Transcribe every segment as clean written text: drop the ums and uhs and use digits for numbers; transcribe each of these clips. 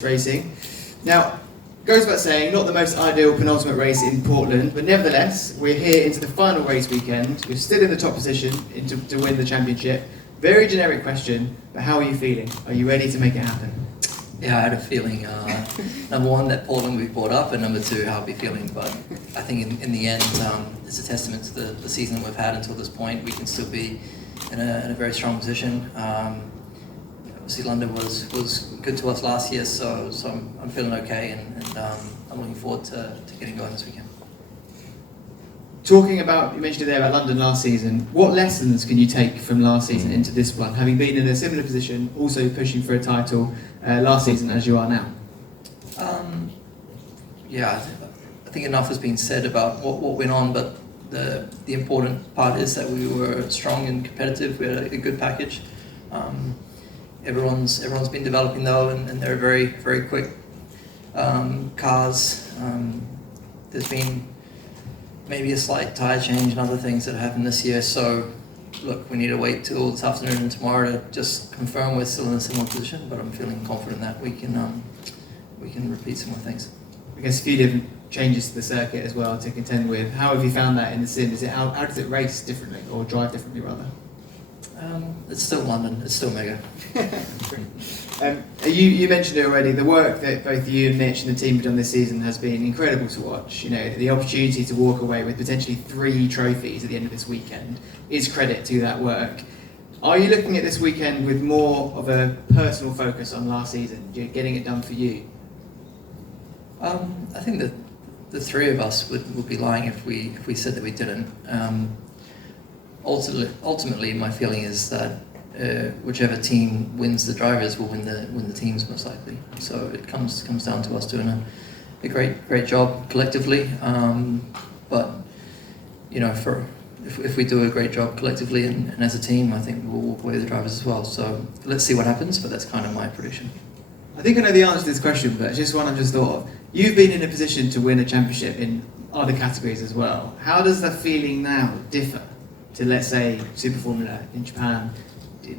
racing. Now, goes without saying, not the most ideal penultimate race in Portland, but nevertheless, we're here into the final race weekend. You're still in the top position to win the championship. Very generic question, but how are you feeling? Are you ready to make it happen? Yeah, I had a feeling, number one, that Portland would be brought up, and number two, how I'd be feeling. But I think in the end, it's a testament to the season that we've had until this point. We can still be in a very strong position. Obviously, London was good to us last year, so I'm feeling okay, and I'm looking forward to getting going this weekend. Talking about, you mentioned it there about London last season, what lessons can you take from last season into this one, having been in a similar position, also pushing for a title last season as you are now? Yeah, I think enough has been said about what went on, but the important part is that we were strong and competitive. We had a good package. Everyone's been developing though, and they're very, very quick cars. There's been maybe a slight tyre change and other things that have happened this year. So, look, we need to wait till this afternoon and tomorrow to just confirm we're still in a similar position. But I'm feeling confident that we can repeat similar things. I guess a few different changes to the circuit as well to contend with. How have you found that in the sim? How does it race differently, or drive differently rather? It's still London. It's still mega. You mentioned it already. The work that both you and Mitch and the team have done this season has been incredible to watch. You know, the opportunity to walk away with potentially 3 trophies at the end of this weekend is credit to that work. Are you looking at this weekend with more of a personal focus on last season, getting it done for you? I think that the three of us would be lying if we said that we didn't. Ultimately, my feeling is that whichever team wins the drivers will win the teams most likely. So it comes down to us doing a great job collectively. But you know, if we do a great job collectively and as a team, I think we'll walk away with the drivers as well. So let's see what happens. But that's kind of my prediction. I think I know the answer to this question, but it's just one I've just thought of. You've been in a position to win a championship in other categories as well. How does the feeling now differ to, let's say, Super Formula in Japan?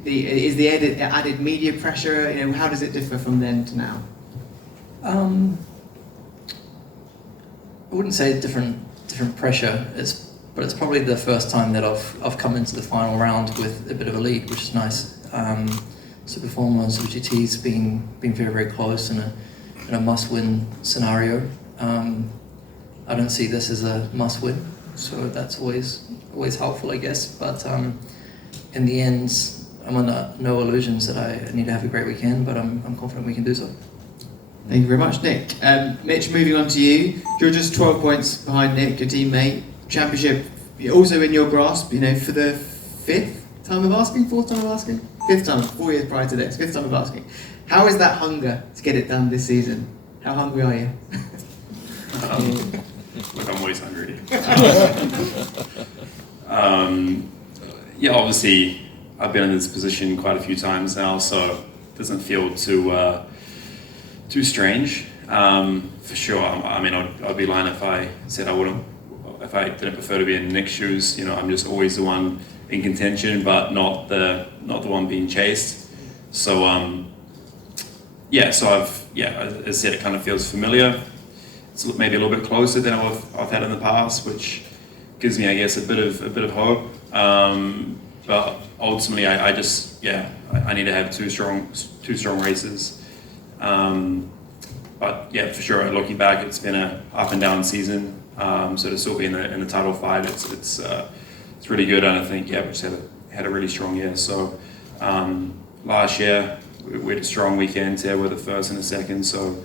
Is the added media pressure, you know, how does it differ from then to now? I wouldn't say different pressure, but it's probably the first time that I've come into the final round with a bit of a lead, which is nice. Super Formula and Super GT's been very, very close in a must-win scenario. I don't see this as a must-win, so that's always helpful, I guess. But in the end, I'm under no illusions that I need to have a great weekend, but I'm confident we can do so. Thank you very much, Nick. Mitch, moving on to you. You're just 12 points behind Nick, your teammate. Championship also in your grasp, you know, for the 5th time of asking, 4th time of asking? 5th time, 4 years prior to this, 5th time of asking. How is that hunger to get it done this season? How hungry are you? Look, I'm always hungry. Yeah, obviously, I've been in this position quite a few times now, so it doesn't feel too strange. For sure, I mean, I'd be lying if I said if I didn't prefer to be in Nick's shoes. You know, I'm just always the one in contention, but not the one being chased. So as I said, it kind of feels familiar. It's maybe a little bit closer than I've had in the past, which gives me, I guess, a bit of hope. But ultimately, I need to have two strong races. But yeah, for sure, looking back, it's been a up and down season. So to still be in the title fight, it's really good. And I think we just had a really strong year. So last year we had a strong weekend here with the first and the second. So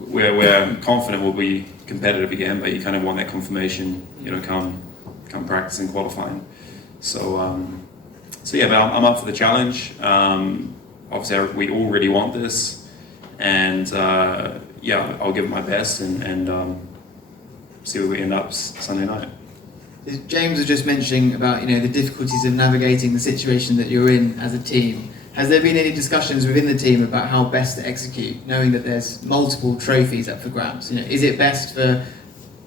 we're confident we'll be competitive again. But you kind of want that confirmation, you know, come practice and qualifying. So but I'm up for the challenge. Obviously, we all really want this, and I'll give it my best and see where we end up Sunday night. James was just mentioning about, you know, the difficulties of navigating the situation that you're in as a team. Has there been any discussions within the team about how best to execute, knowing that there's multiple trophies up for grabs? You know, is it best for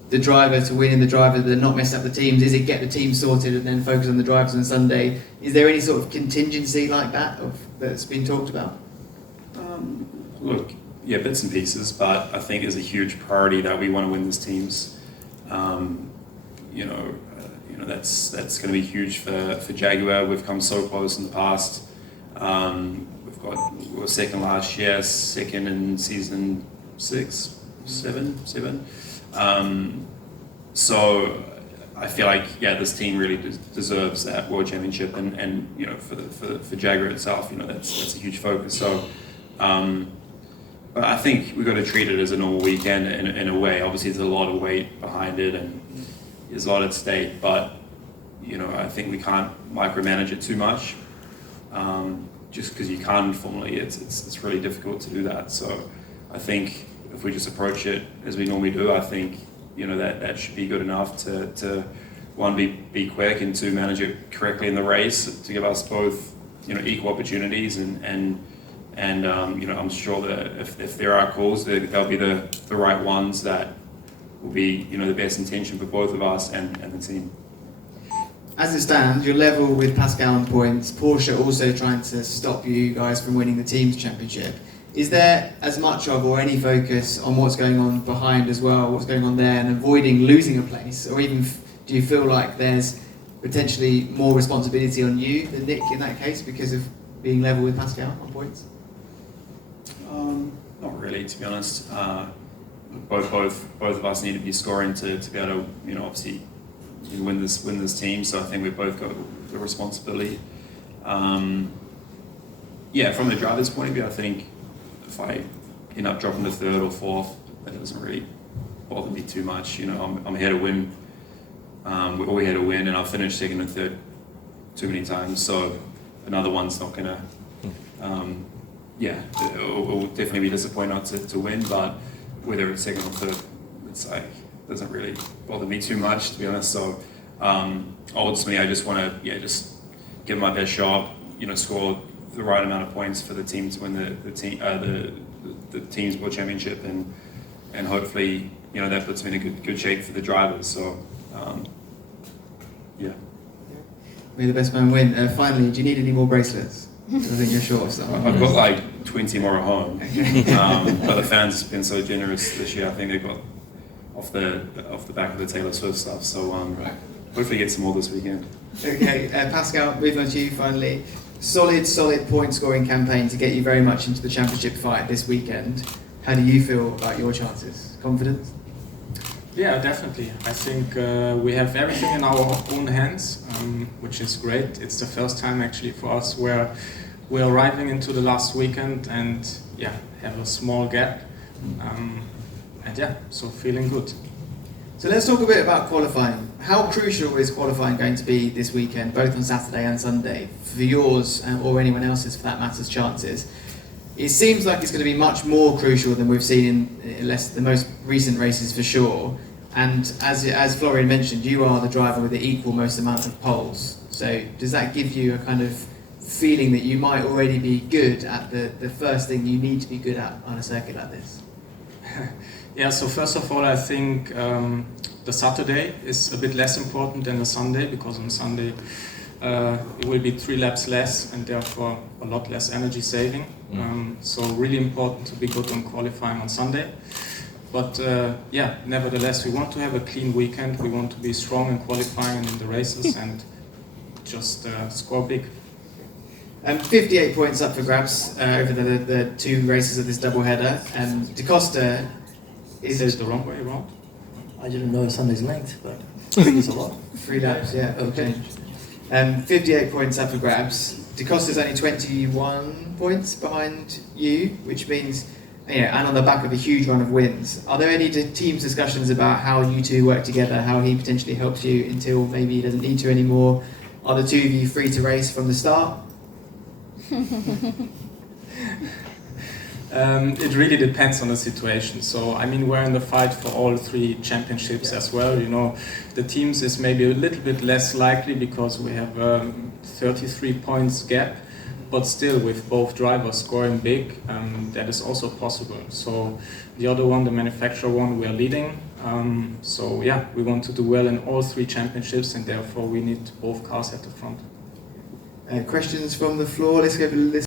the driver to win and the driver to not mess up the teams? Is it get the team sorted and then focus on the drivers on Sunday? Is there any sort of contingency like that that's been talked about? look, yeah, bits and pieces, but I think there's a huge priority that we want to win these teams. That's going to be huge for Jaguar. We've come so close in the past. We were second last year, second in season 7. So I feel like this team really deserves that World Championship, and for Jaguar itself, that's a huge focus. So. But I think we've got to treat it as a normal weekend in a way. Obviously, there's a lot of weight behind it, and there's a lot at stake. But I think we can't micromanage it too much. Just because you can't informally, it's really difficult to do that. So I think if we just approach it as we normally do, I think that should be good enough to one, be quick, and two, manage it correctly in the race to give us both equal opportunities, and I'm sure that if there are calls, they'll be the right ones that will be the best intention for both of us and the team. As it stands, you're level with Pascal on points. Porsche also trying to stop you guys from winning the team's championship. Is there as much of or any focus on what's going on behind as well, what's going on there, and avoiding losing a place? Or even do you feel like there's potentially more responsibility on you than Nick in that case because of being level with Pascal on points? Not really, to be honest. Both of us need to be scoring to be able to, obviously, win this team. So I think we've both got the responsibility. From the driver's point of view, I think if I end up dropping to third or fourth, that doesn't really bother me too much. I'm here to win. We're all here to win, and I've finished second and third too many times. So another one's not gonna. It will definitely be disappointing not to win, but whether it's second or third, it's like doesn't really bother me too much, to be honest. So ultimately, I just want to just give my best shot, score the right amount of points for the team to win the team's World Championship, and hopefully that puts me in a good shape for the drivers. So May the best man win. Finally, do you need any more bracelets? I think you're short of some. I've got like 20 more at home, but the fans have been so generous this year. I think they got off the back of the Taylor Swift stuff. So hopefully get some more this weekend. Okay, Pascal, moving on to you finally. Solid point scoring campaign to get you very much into the championship fight this weekend. How do you feel about your chances? Confident? Yeah, definitely. I think we have everything in our own hands, which is great. It's the first time actually for us where we're arriving into the last weekend and have a small gap. So feeling good. So let's talk a bit about qualifying. How crucial is qualifying going to be this weekend, both on Saturday and Sunday, for yours or anyone else's, for that matter's, chances? It seems like it's going to be much more crucial than we've seen in the most recent races for sure. And as Florian mentioned, you are the driver with the equal most amount of poles. So does that give you a kind of feeling that you might already be good at the first thing you need to be good at on a circuit like this? So first of all, I think the Saturday is a bit less important than the Sunday, because on Sunday it will be 3 laps less and therefore a lot less energy saving. So really important to be good on qualifying on Sunday. But nevertheless, we want to have a clean weekend. We want to be strong in qualifying and in the races and just score big. 58 points up for grabs over the 2 races of this doubleheader. And Da Costa is it the wrong way around? I didn't know Sunday's length, but it's a lot. 3 laps, it'll change. 58 points up for grabs. Da Costa's only 21 points behind you, which means, and on the back of a huge run of wins. Are there any teams discussions about how you two work together, how he potentially helps you until maybe he doesn't need to anymore? Are the two of you free to race from the start? It really depends on the situation. So, we're in the fight for all 3 championships as well. The teams is maybe a little bit less likely because we have 33 points gap, but still with both drivers scoring big, that is also possible. So the other one, the manufacturer one, we are leading. We want to do well in all 3 championships, and therefore we need both cars at the front. Questions from the floor? Let's go for